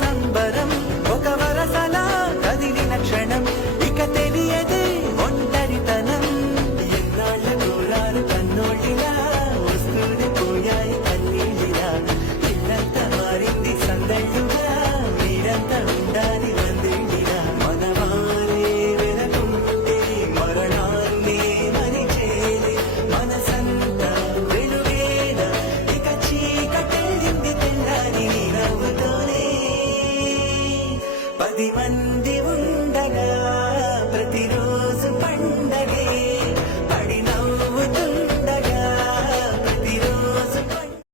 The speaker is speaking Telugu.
సంబరం ఒక వరసలా కదిలిన క్షణం ఇక తెలియదే ఒంటరితనం ఎన్నాళ్ళ దూరాలు కన్నోళ్ళిలా వస్తూనే పోయాయి కన్నీళ్ళిలా ఇల్లంతా మారింది సందళ్ళుగా మీరంతా ఉండాలి వందేళ్ళిలా మనవారే వెనకుంటే మరణాన్నే మరిచేది మనసంతా వెలుగేన ఇక చీకటెళ్ళింది తెల్లారి నవ్వుతోనే 10 మంది